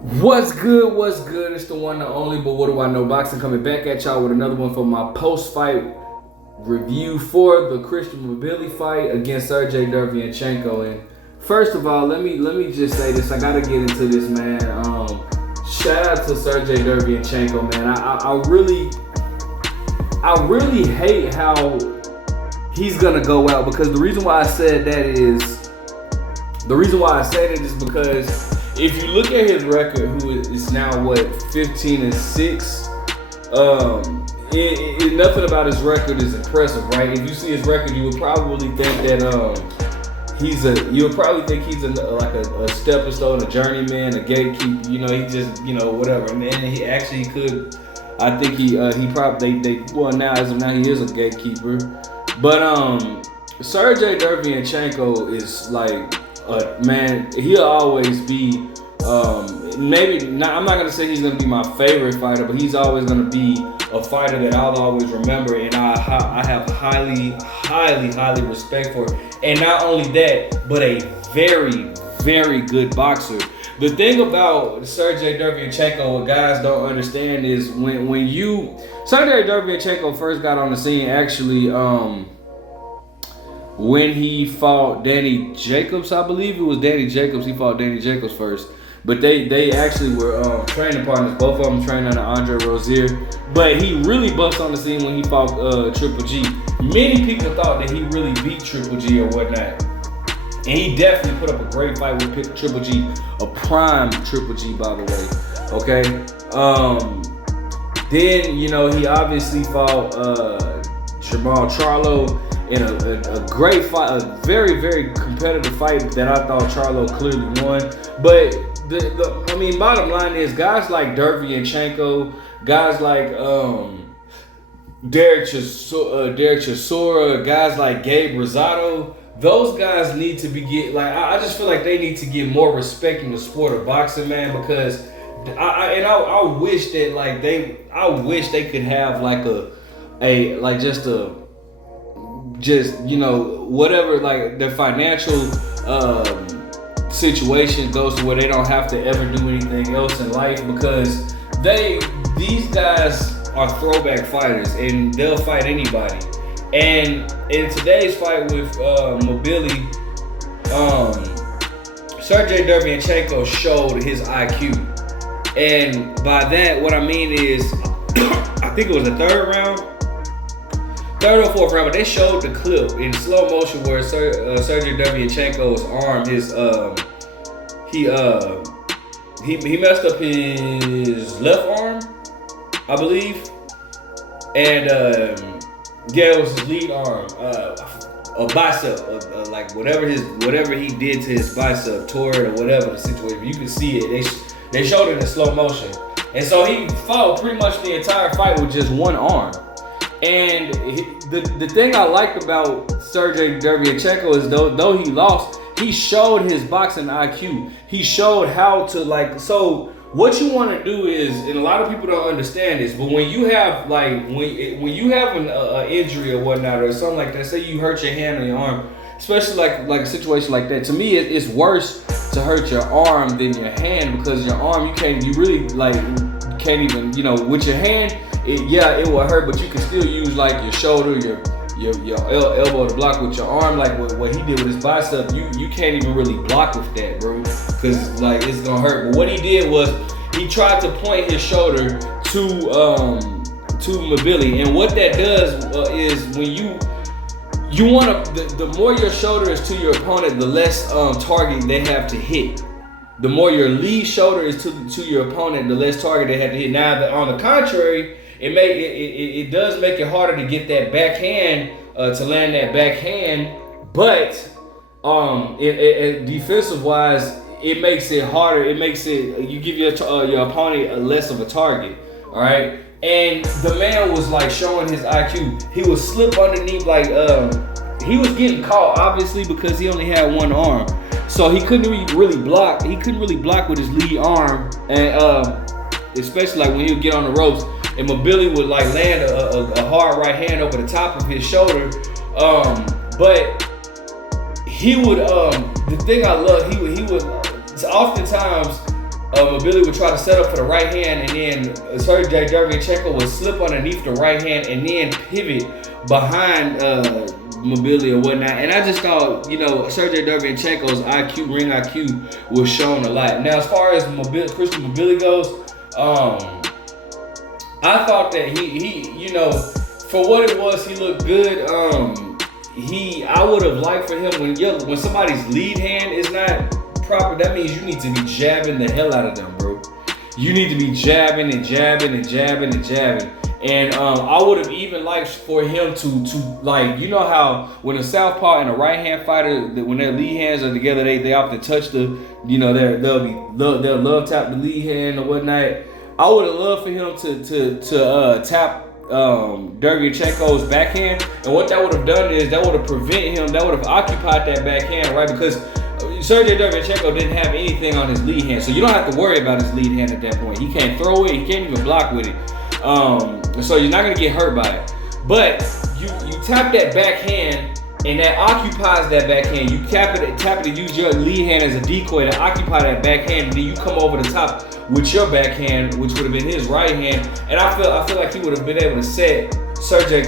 What's good? What's good? It's the one and only, but what do I know? Boxing coming back at y'all with another one for my post-fight review for the Christian Mbilli fight against Sergiy Derevyanchenko. And first of all, let me just say this. I gotta get into this, man. Shout out to Sergiy Derevyanchenko, man. I really hate how he's gonna go out, because the reason why I said that is because if you look at his record, who is now what 15-6, nothing about his record is impressive, right? If you see his record, you would probably think that he's a stepping stone, a journeyman, a gatekeeper. You know, he just whatever. And then he actually could. I think he probably well, now as of now he is a gatekeeper, but Sergiy Derevyanchenko is like. Man, he'll always be, maybe not, I'm not going to say he's going to be my favorite fighter, but he's always going to be a fighter that I'll always remember, and I have highly respect for. And not only that, but a very, very good boxer. The thing about Sergiy Derevyanchenko, what guys don't understand is Sergiy Derevyanchenko first got on the scene, actually, when he fought Danny Jacobs, I believe it was Danny Jacobs. He fought Danny Jacobs first, but they actually were training partners. Both of them trained under Andre Rozier. But he really bust on the scene when he fought Triple G. Many people thought that he really beat Triple G or whatnot, and he definitely put up a great fight with Triple G, a prime Triple G, by the way. Okay. Then he obviously fought Jamal Charlo in a great fight, a very, very competitive fight that I thought Charlo clearly won. But bottom line is, guys like Derevyanchenko, guys like Derek Chisora, guys like Gabe Rosado, those guys need to I just feel like they need to get more respect in the sport of boxing, man, because I wish that I wish they could have whatever, like the financial situation goes to where they don't have to ever do anything else in life, because these guys are throwback fighters and they'll fight anybody. And in today's fight with Mbilli, Sergiy Derevyanchenko showed his IQ, and by that what I mean is I think it was the third or fourth round, but they showed the clip in slow motion where Sergiy Derevyanchenko's arm, he messed up his left arm, I believe, and it was his lead arm, a bicep, like whatever he did to his bicep, tore it or whatever the situation. You can see it. They showed it in slow motion, and so he fought pretty much the entire fight with just one arm. And the thing I liked about Sergiy Derevyanchenko is though he lost, he showed his boxing IQ. He showed how to so what you want to do is, and a lot of people don't understand this, but when you have when you have an injury or whatnot or something like that, say you hurt your hand or your arm, especially like a situation like that, to me it's worse to hurt your arm than your hand, because your arm you can't even with your hand. It will hurt, but you can still use like your shoulder, your elbow to block. With your arm, like what he did with his bicep, you can't even really block with that, bro, because it's gonna hurt. But what he did was he tried to point his shoulder to Mbilli, and what that does is when you want to, the more your shoulder is to your opponent, the less target they have to hit. The more your lead shoulder is to your opponent, the less target they have to hit. Now, on the contrary, it does make it harder to get that backhand, to land that backhand, but defensive wise, it makes it harder. It makes it, you give your opponent less of a target. All right, and the man was showing his IQ. He would slip underneath, he was getting caught obviously because he only had one arm, so he couldn't really block. He couldn't really block with his lead arm, and especially when he would get on the ropes. And Mbilli would land a hard right hand over the top of his shoulder, but he would. The thing I love, he would oftentimes Mbilli would try to set up for the right hand, and then Sergiy Derevyanchenko would slip underneath the right hand and then pivot behind Mbilli or whatnot. And I just thought, Sergiy Derevyanchenko's ring IQ was shown a lot. Now, as far as Christian Mbilli goes, I thought that he for what it was, he looked good. I would have liked for him when somebody's lead hand is not proper, that means you need to be jabbing the hell out of them, bro. You need to be jabbing and jabbing and jabbing and jabbing. And I would have even liked for him to like, you know how when a southpaw and a right hand fighter, when their lead hands are together, they often touch they'll love tap the lead hand or whatnot. I would have loved for him to tap Derevyanchenko's backhand, and what that would have done is that would have occupied that backhand, right? Because Sergiy Derevyanchenko didn't have anything on his lead hand, so you don't have to worry about his lead hand at that point. He can't throw it, he can't even block with it. So you're not gonna get hurt by it. But you tap that backhand, and that occupies that backhand. You tap it and use your lead hand as a decoy to occupy that backhand, and then you come over the top with your backhand, which would have been his right hand. And I feel like he would have been able to set Sergiy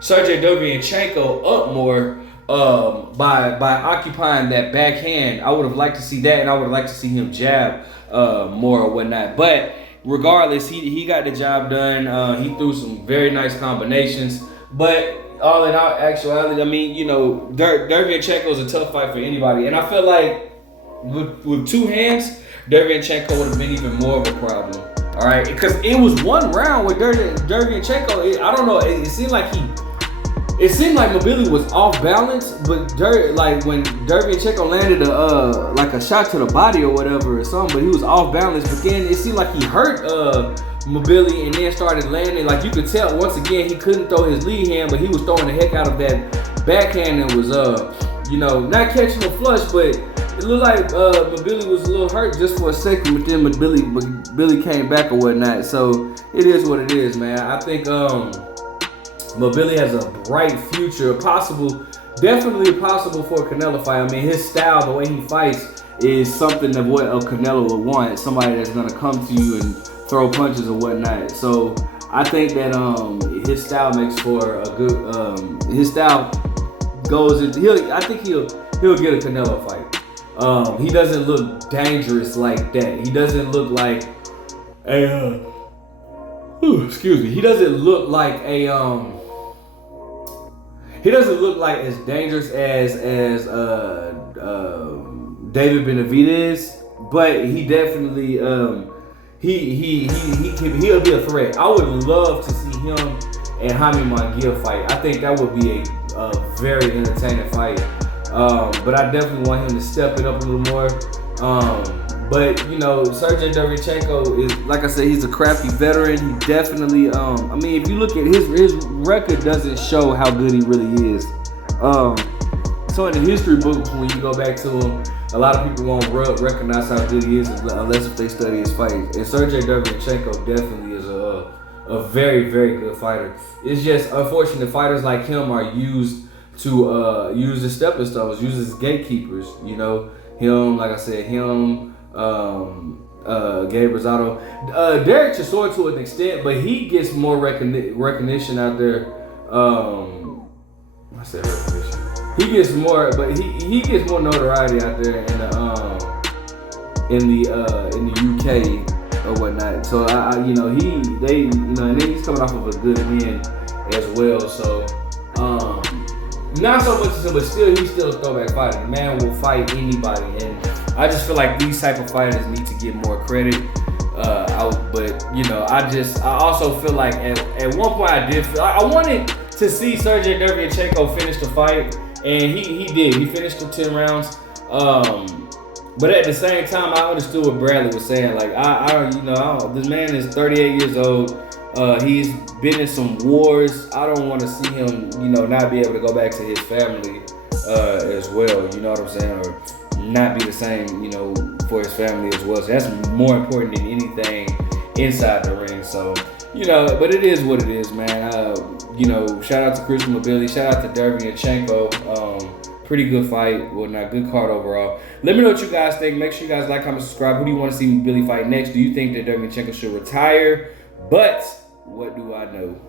Derevyanchenko up more by occupying that backhand. I would have liked to see that, and I would have liked to see him jab more or whatnot. But regardless, he got the job done. He threw some very nice combinations. But all in all actuality, I mean, Derevyanchenko is a tough fight for anybody, and I feel like with two hands, Derevyanchenko would have been even more of a problem. All right, because it was one round with Derevyanchenko. I don't know. It seemed like Mbilli was off balance, but when Derevyanchenko landed a shot to the body or whatever or something, but he was off balance. But then it seemed like he hurt Mbilli and then started landing. Like you could tell once again he couldn't throw his lead hand, but he was throwing the heck out of that backhand and was not catching a flush, but it looked like Mbilli was a little hurt just for a second, but then Mbilli came back or whatnot. So it is what it is, man. I think Mbilli has a bright future, definitely possible for a Canelo fight. I mean, his style, the way he fights, is something of what a Canelo would want. Somebody that's gonna come to you and throw punches or whatnot. So I think that his style makes for a good. His style goes into. I think he'll get a Canelo fight. He doesn't look dangerous like that. He doesn't look like a. Excuse me. He doesn't look like a. He doesn't look like as dangerous as David Benavidez, but he definitely he'll be a threat. I would love to see him and Jaime Munguia fight. I think that would be a very entertaining fight. But I definitely want him to step it up a little more. But Sergiy Derevyanchenko is, like I said, he's a crafty veteran. He definitely, I mean, if you look at his record, doesn't show how good he really is. So in the history books, when you go back to him, a lot of people won't recognize how good he is unless if they study his fights. And Sergiy Derevyanchenko definitely is a very, very good fighter. It's just unfortunate fighters like him are used to use as stepping stones, use as gatekeepers. Him, like I said, Gabe Rosado, Derek Chisora to an extent, but he gets more recognition out there. I said recognition. He gets more, but he gets more notoriety out there in the UK or whatnot. So and then he's coming off of a good win as well. So not so much as him, but he's still a throwback fighter. The man will fight anybody, and I just feel like these type of fighters need to get more credit. I also feel like at one point I wanted to see Sergiy Derevyanchenko finish the fight, and he did. He finished the 10 rounds. But at the same time, I understood what Bradley was saying. Like this man is 38 years old. He's been in some wars. I don't want to see him, not be able to go back to his family as well. You know what I'm saying? Or not be the same, for his family as well. So that's more important than anything inside the ring. So, but it is what it is, man. Shout out to Christian Mbilli. Shout out to Derevyanchenko. Pretty good fight. Well, not good card overall. Let me know what you guys think. Make sure you guys like, comment, subscribe. Who do you want to see Mbilli fight next? Do you think that Derevyanchenko should retire? But what do I know?